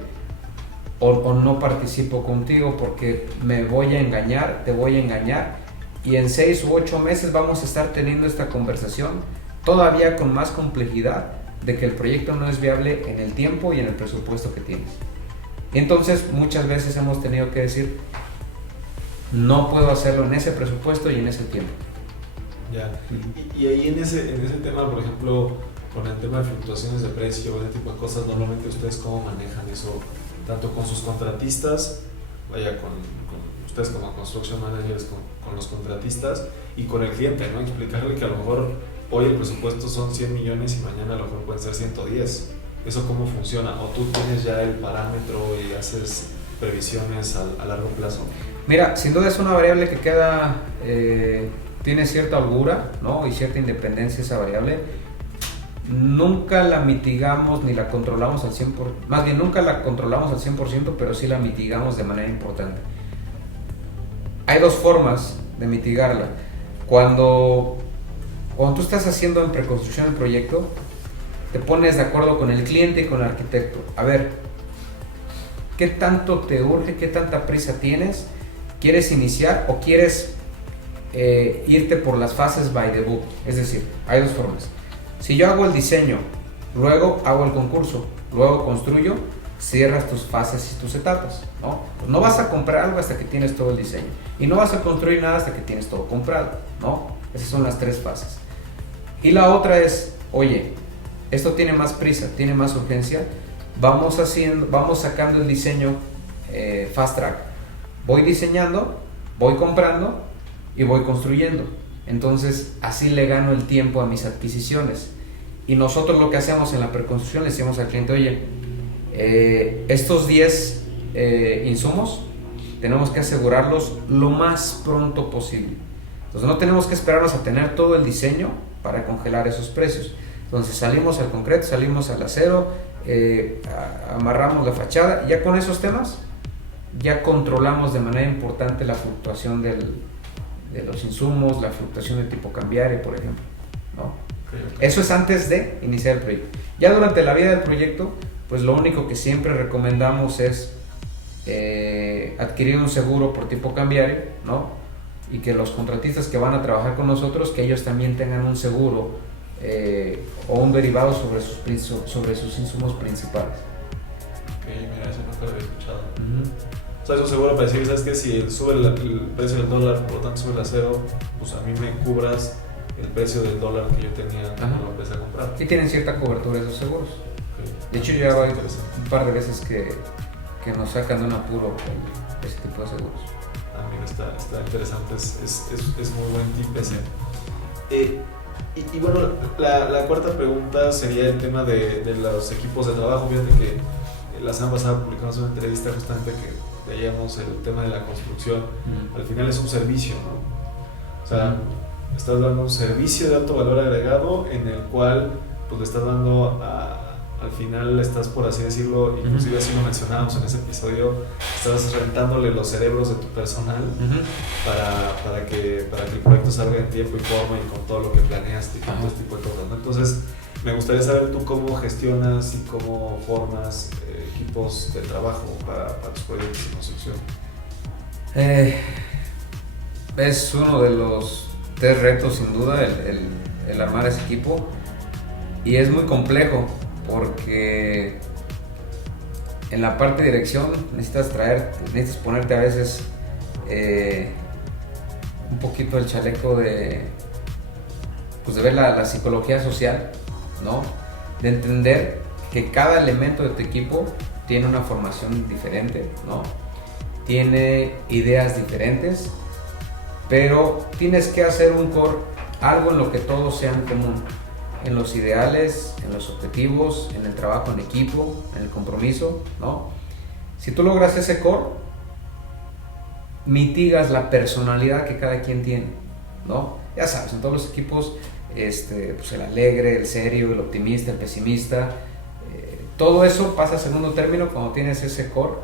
o no participo contigo porque me voy a engañar, te voy a engañar, y en 6 u 8 meses vamos a estar teniendo esta conversación todavía con más complejidad de que el proyecto no es viable en el tiempo y en el presupuesto que tienes. Entonces muchas veces hemos tenido que decir, no puedo hacerlo en ese presupuesto y en ese tiempo. Ya. Y ahí en ese tema, por ejemplo, con el tema de fluctuaciones de precio, ese tipo de cosas, normalmente ustedes cómo manejan eso, tanto con sus contratistas, con ustedes como construction managers, con los contratistas, y con el cliente, ¿no? Explicarle que a lo mejor hoy el presupuesto son 100 millones y mañana a lo mejor pueden ser 110. ¿Eso cómo funciona? ¿O tú tienes ya el parámetro y haces previsiones a largo plazo? Mira, sin duda es una variable que queda, tiene cierta holgura, ¿no? Y cierta independencia esa variable. Nunca la mitigamos ni la controlamos al 100%, más bien nunca la controlamos al 100%, pero sí la mitigamos de manera importante. Hay dos formas de mitigarla. Cuando tú estás haciendo en preconstrucción el proyecto, te pones de acuerdo con el cliente y con el arquitecto. A ver, ¿qué tanto te urge? ¿Qué tanta prisa tienes? ¿Quieres iniciar o quieres irte por las fases by the book? Es decir, hay dos formas. Si yo hago el diseño, luego hago el concurso, luego construyo, cierras tus fases y tus etapas, ¿no? Pues no vas a comprar algo hasta que tienes todo el diseño y no vas a construir nada hasta que tienes todo comprado, ¿no? Esas son las tres fases. Y la otra es, oye, esto tiene más prisa, tiene más urgencia, vamos sacando el diseño fast track. Voy diseñando, voy comprando y voy construyendo. Entonces así le gano el tiempo a mis adquisiciones. Y nosotros lo que hacemos en la preconstrucción, le decimos al cliente, oye, estos 10 insumos tenemos que asegurarlos lo más pronto posible. Entonces no tenemos que esperarnos a tener todo el diseño para congelar esos precios. Entonces salimos al concreto, salimos al acero, amarramos la fachada y ya con esos temas ya controlamos de manera importante la fluctuación de los insumos, la fluctuación del tipo cambiario, por ejemplo, ¿no? Okay. Eso es antes de iniciar el proyecto. Ya durante la vida del proyecto, pues lo único que siempre recomendamos es adquirir un seguro por tipo cambiario, ¿no? Y que los contratistas que van a trabajar con nosotros, que ellos también tengan un seguro o un derivado sobre sus insumos principales. Ok, mira, eso nunca lo había escuchado. O sea, eso seguro para decir, ¿sabes qué? Si sube el precio del dólar, por lo tanto sube el acero, pues a mí me cubras el precio del dólar que yo tenía cuando lo empecé a comprar. Y tienen cierta cobertura esos seguros. Okay. De hecho, ya hay un par de veces que nos sacan de un apuro con ese tipo de seguros. Mira, está interesante, es muy buen tip ese. Y bueno, la cuarta pregunta sería el tema de los equipos de trabajo. Fíjate que la semana pasada publicamos una entrevista justamente que veíamos el tema de la construcción. Al final es un servicio, ¿no? O sea, estás dando un servicio de alto valor agregado en el cual pues le estás dando al final estás, por así decirlo, inclusive así lo mencionábamos en ese episodio, estás rentándole los cerebros de tu personal para que el proyecto salga en tiempo y forma y con todo lo que planeas y con todo este tipo de cosas, ¿no? Entonces, me gustaría saber tú cómo gestionas y cómo formas equipos de trabajo para tus proyectos de construcción. Es uno de los 3 retos, sin duda, el armar ese equipo, y es muy complejo porque en la parte de dirección necesitas ponerte a veces un poquito el chaleco de ver la psicología social, ¿no? De entender que cada elemento de tu equipo tiene una formación diferente, ¿no? Tiene ideas diferentes, pero tienes que hacer un core, algo en lo que todos sean común. En los ideales, en los objetivos, en el trabajo en equipo, en el compromiso, ¿no? Si tú logras ese core, mitigas la personalidad que cada quien tiene, ¿no? Ya sabes, en todos los equipos, pues el alegre, el serio, el optimista, el pesimista, todo eso pasa a segundo término cuando tienes ese core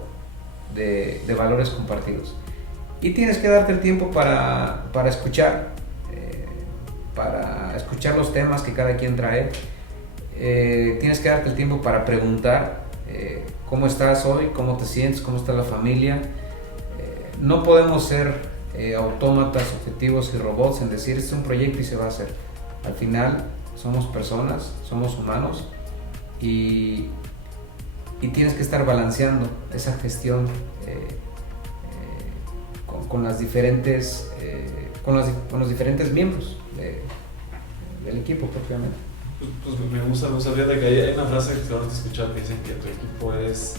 de valores compartidos. Y tienes que darte el tiempo para escuchar, los temas que cada quien trae. Tienes que darte el tiempo para preguntar cómo estás hoy, cómo te sientes, cómo está la familia. No podemos ser autómatas, objetivos y robots en decir este es un proyecto y se va a hacer. Al final somos personas, somos humanos y tienes que estar balanceando esa gestión con los diferentes miembros del equipo propiamente. Pues me gusta, fíjate que hay una frase que ahora te escuchaba que dicen que tu equipo es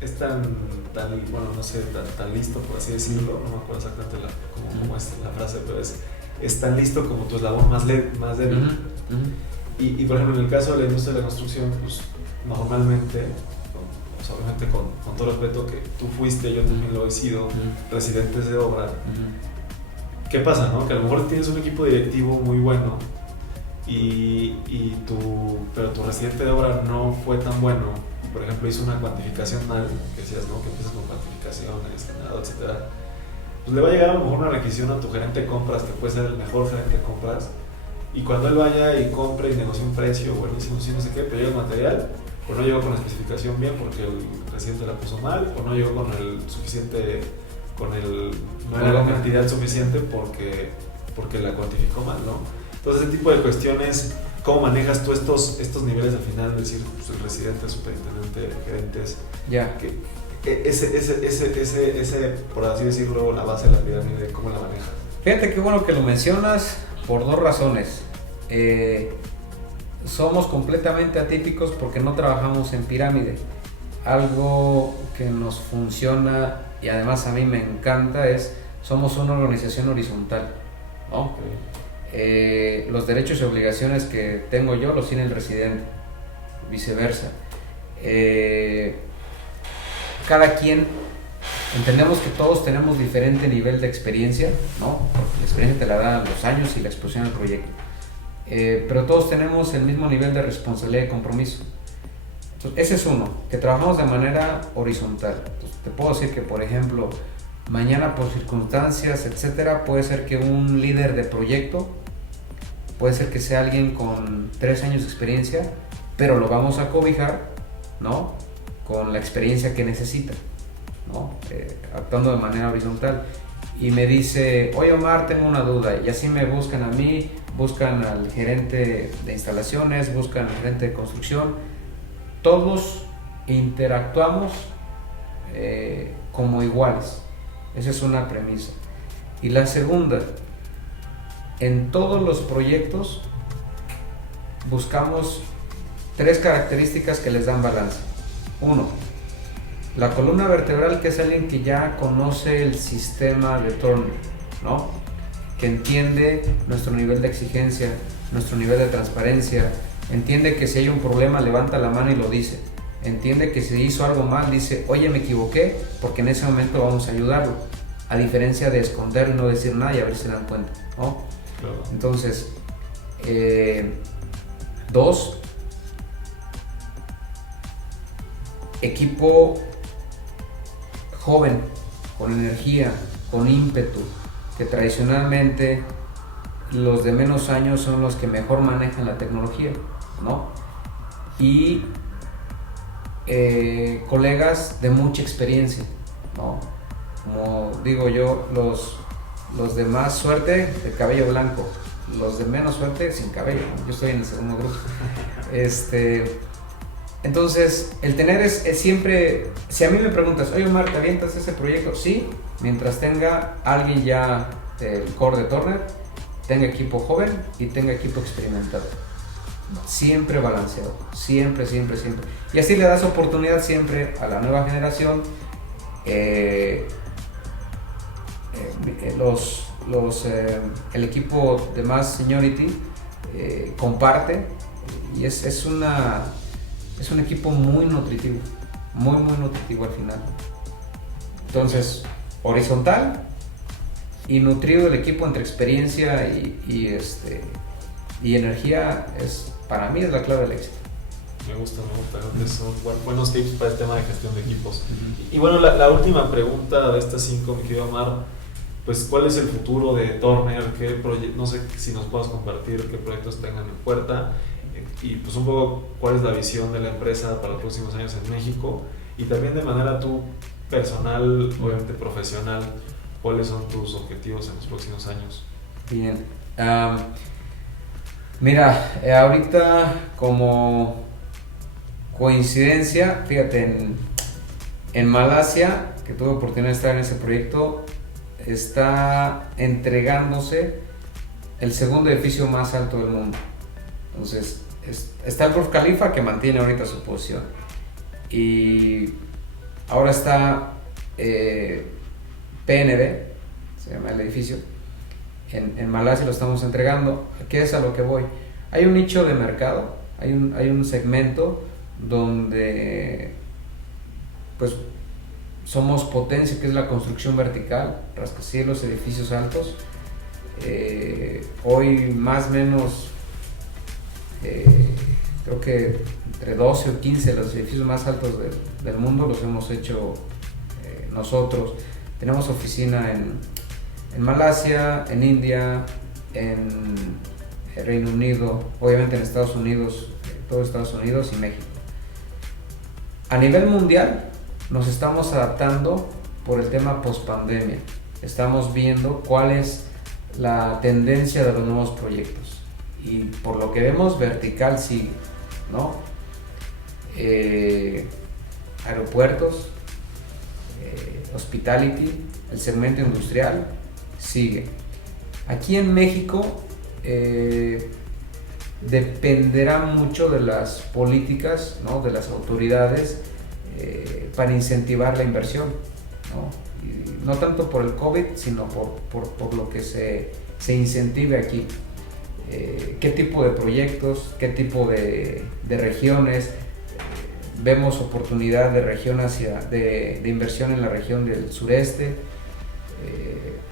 bueno, no sé, tan listo, por así decirlo, no me acuerdo exactamente cómo es la frase, pero es tan listo como tu eslabón más débil. Y por ejemplo, en el caso de la industria de la construcción, pues normalmente, o sea, obviamente con todo respeto que tú fuiste, yo también lo he sido, residentes de obra, ¿qué pasa, no? Que a lo mejor tienes un equipo directivo muy bueno, pero tu residente de obra no fue tan bueno, y por ejemplo hizo una cuantificación mal, que decías, ¿no? Que empiezas con cuantificaciones, ganado, etcétera. Pues le va a llegar a lo mejor una requisición a tu gerente de compras, que puede ser el mejor gerente de compras, y cuando él vaya y compre y negocie un precio buenísimo, sí, no sé qué, pero llega el material, o no llegó con la especificación bien porque el residente la puso mal, o no llegó con el suficiente, no era la cantidad suficiente porque la cuantificó mal, ¿no? Entonces, ese tipo de cuestiones, ¿cómo manejas tú estos niveles al final? Es decir, pues, el residente, el superintendente, gerentes, ese, por así decirlo, la base de la pirámide, ¿cómo la manejas? Fíjate qué bueno que lo mencionas por dos razones. Somos completamente atípicos porque no trabajamos en pirámide. Algo que nos funciona y además a mí me encanta somos una organización horizontal, ¿no? Los derechos y obligaciones que tengo yo los tiene el residente, viceversa. Cada quien, entendemos que todos tenemos diferente nivel de experiencia, ¿no? Porque la experiencia te la dan los años y la exposición al proyecto. Pero todos tenemos el mismo nivel de responsabilidad y compromiso. Entonces, ese es uno, que trabajamos de manera horizontal. Entonces, te puedo decir que, por ejemplo, mañana por circunstancias, etcétera, puede ser que un líder de proyecto, puede ser que sea alguien con 3 años de experiencia, pero lo vamos a cobijar, ¿no? Con la experiencia que necesita, ¿no? Actuando de manera horizontal. Y me dice, oye Omar, tengo una duda, y así me buscan a mí, buscan al gerente de instalaciones, buscan al gerente de construcción. Todos interactuamos como iguales. Esa es una premisa. Y la segunda, en todos los proyectos buscamos 3 características que les dan balance. 1, la columna vertebral, que es alguien que ya conoce el sistema de Turner, ¿no? Que entiende nuestro nivel de exigencia, nuestro nivel de transparencia, entiende que si hay un problema levanta la mano y lo dice, entiende que si hizo algo mal dice, oye, me equivoqué, porque en ese momento vamos a ayudarlo, a diferencia de esconderlo y no decir nada y a ver si se dan cuenta, ¿no? Claro. Entonces, 2, equipo joven, con energía, con ímpetu, que tradicionalmente los de menos años son los que mejor manejan la tecnología, ¿no? Y colegas de mucha experiencia, ¿no? Como digo yo, los de más suerte de cabello blanco, los de menos suerte sin cabello, ¿no? Yo estoy en el segundo grupo. Entonces, el tener es siempre, si a mí me preguntas, oye Omar, ¿te avientas ese proyecto? Sí, mientras tenga alguien ya del core de Turner, tenga equipo joven y tenga equipo experimentado. Siempre balanceado, siempre. Y así le das oportunidad siempre a la nueva generación. El equipo de más seniority comparte y es un equipo muy nutritivo, muy nutritivo al final. Entonces, horizontal y nutrido el equipo entre experiencia y energía, para mí es la clave del éxito. Me gusta, creo que son buenos tips para el tema de gestión de equipos. Y bueno, la última pregunta de estas 5, mi querido Omar, pues ¿cuál es el futuro de Turner? No sé si nos puedas compartir qué proyectos tengan en puerta, y pues un poco cuál es la visión de la empresa para los próximos años en México, y también de manera tú personal, obviamente profesional, ¿cuáles son tus objetivos en los próximos años? Bien, mira, ahorita como coincidencia, fíjate, en Malasia, que tuve oportunidad de estar en ese proyecto, está entregándose el segundo edificio más alto del mundo. Entonces, está el Burj Khalifa, que mantiene ahorita su posición, y Ahora está PNB, se llama el edificio, en Malasia lo estamos entregando. ¿Qué es a lo que voy? Hay un nicho de mercado, hay un segmento donde pues somos potencia, que es la construcción vertical, rascacielos, edificios altos. Hoy más o menos creo que entre 12 o 15 los edificios más altos del mundo los hemos hecho nosotros. Tenemos oficina en Malasia, en India, en Reino Unido, obviamente en Estados Unidos, todo Estados Unidos y México. A nivel mundial nos estamos adaptando por el tema post-pandemia. Estamos viendo cuál es la tendencia de los nuevos proyectos. Y por lo que vemos, vertical sigue, ¿no? Aeropuertos, hospitality, el segmento industrial sigue. Aquí en México dependerá mucho de las políticas, ¿no? De las autoridades para incentivar la inversión, ¿no? Y no tanto por el COVID, sino por lo que se incentive aquí. ¿Qué tipo de proyectos? ¿Qué tipo de regiones? Vemos oportunidad de región de inversión en la región del sureste.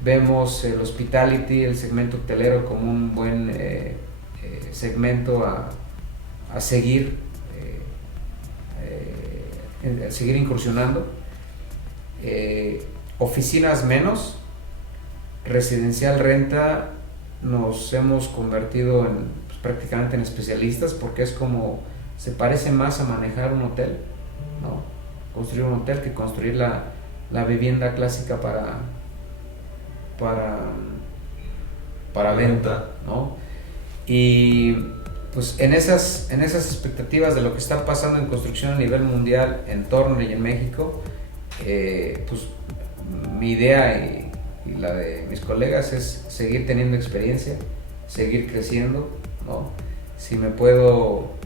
Vemos el hospitality, el segmento hotelero como un buen segmento a seguir incursionando. Oficinas menos, residencial renta nos hemos convertido pues, prácticamente en especialistas, porque es como se parece más a manejar un hotel, ¿no? Construir un hotel que construir la vivienda clásica para venta, ¿no? Y pues en esas expectativas de lo que está pasando en construcción a nivel mundial, en Turner y en México, pues mi idea y la de mis colegas es seguir teniendo experiencia, seguir creciendo, ¿no? Si me puedo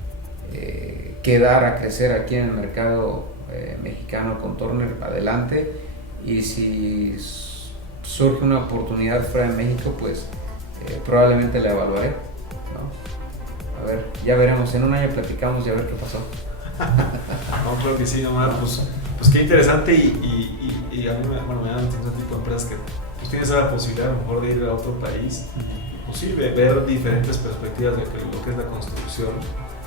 quedar a crecer aquí en el mercado mexicano con Turner, adelante. Y si surge una oportunidad fuera de México, pues probablemente la evaluaré, ¿no? A ver, ya veremos, en un año platicamos y a ver qué pasó. No, creo que sí, Omar, pues qué interesante y a mí me llaman este tipo de empresas que pues tienes la posibilidad a lo mejor de ir a otro país y pues sí, ver diferentes perspectivas de lo que es la construcción,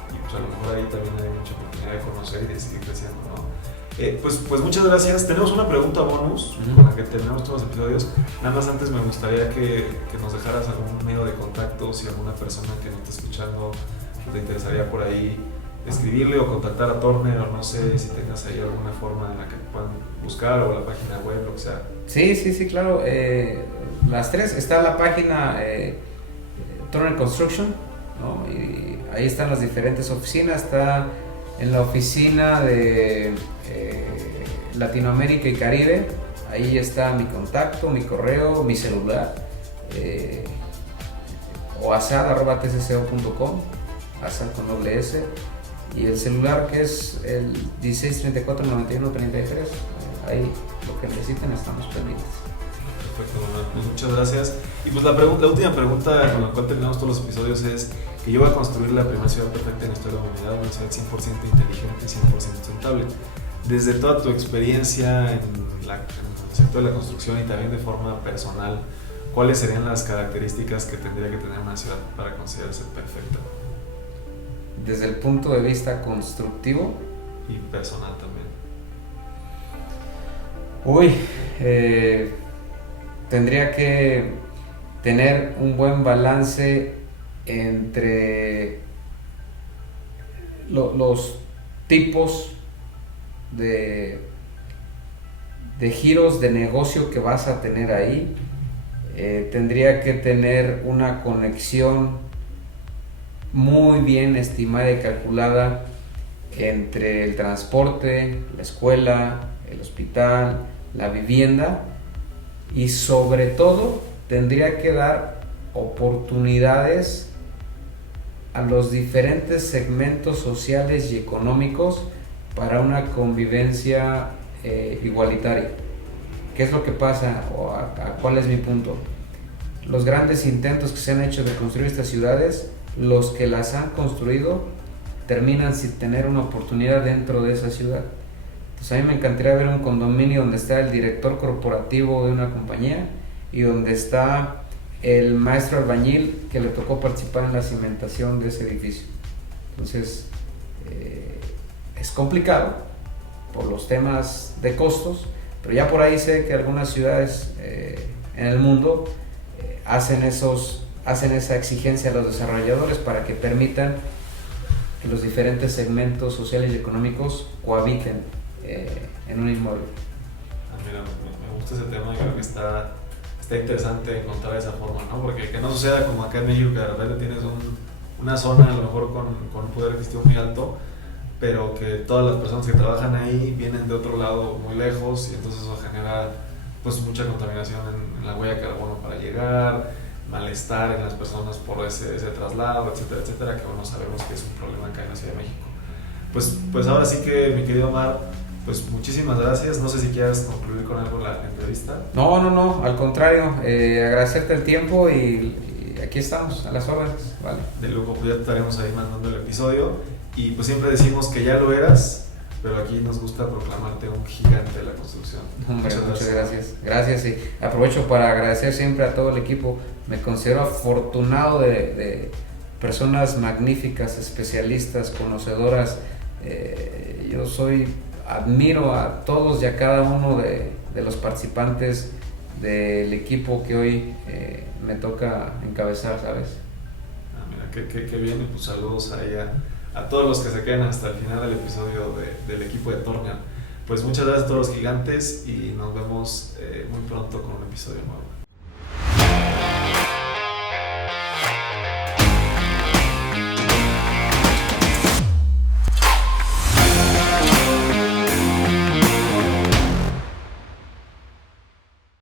y pues a lo mejor ahí también hay mucha oportunidad de conocer y de seguir creciendo, ¿no? Pues muchas gracias. Tenemos una pregunta bonus con la que terminamos todos los episodios. Nada más antes me gustaría que nos dejaras algún medio de contacto, si alguna persona que nos está escuchando te interesaría por ahí escribirle o contactar a Turner, o no sé si tengas ahí alguna forma en la que te puedan buscar, o la página web, lo que sea. Sí, claro. Las tres. Está la página Turner Construction, ¿no? Y ahí están las diferentes oficinas. Está en la oficina de Latinoamérica y Caribe. Ahí está mi contacto, mi correo, mi celular, oasad@tcco.com, asad con doble S, y el celular que es el 1634 91 33. Ahí lo que necesiten estamos pendientes. Perfecto, pues muchas gracias. Y pues la última pregunta con la cual terminamos todos los episodios es que yo voy a construir la primera ciudad perfecta en la historia de la humanidad, una ciudad 100% inteligente y 100% sustentable. Desde toda tu experiencia en el sector de la construcción y también de forma personal, ¿cuáles serían las características que tendría que tener una ciudad para considerarse perfecta? Desde el punto de vista constructivo y personal también. Tendría que tener un buen balance entre los tipos de giros de negocio que vas a tener ahí. Tendría que tener una conexión muy bien estimada y calculada entre el transporte, la escuela, el hospital, la vivienda, y sobre todo tendría que dar oportunidades a los diferentes segmentos sociales y económicos para una convivencia igualitaria. ¿Qué es lo que pasa o a cuál es mi punto? Los grandes intentos que se han hecho de construir estas ciudades, los que las han construido terminan sin tener una oportunidad dentro de esa ciudad. Entonces a mí me encantaría ver un condominio donde está el director corporativo de una compañía y donde está el maestro albañil que le tocó participar en la cimentación de ese edificio. Entonces es complicado por los temas de costos, pero ya por ahí sé que algunas ciudades en el mundo hacen esa exigencia a los desarrolladores para que permitan que los diferentes segmentos sociales y económicos cohabiten en un inmueble. Mira, me gusta ese tema y creo que está interesante encontrar esa forma, ¿no? Porque que no suceda como acá en México, que de repente tienes una zona a lo mejor con un poder adquisitivo muy alto, pero que todas las personas que trabajan ahí vienen de otro lado muy lejos y entonces eso genera pues mucha contaminación en la huella de carbono para llegar, malestar en las personas por ese traslado, etcétera, etcétera, que bueno, sabemos que es un problema acá en la Ciudad de México. Pues ahora sí que, mi querido Omar, pues muchísimas gracias. No sé si quieras concluir con algo la entrevista. No, al contrario, agradecerte el tiempo y aquí estamos, a las órdenes, ¿vale? De lujo, pues ya te estaremos ahí mandando el episodio y pues siempre decimos que ya lo eras, pero aquí nos gusta proclamarte un gigante de la construcción. Hombre, muchas gracias. Gracias y aprovecho para agradecer siempre a todo el equipo. Me considero afortunado de personas magníficas, especialistas, conocedoras. Yo admiro a todos y a cada uno de los participantes del equipo que hoy me toca encabezar, ¿sabes? Mira, qué bien, y pues saludos ahí a todos los que se quedan hasta el final del episodio del equipo de Torneon. Pues muchas gracias a todos los gigantes y nos vemos muy pronto con un episodio nuevo.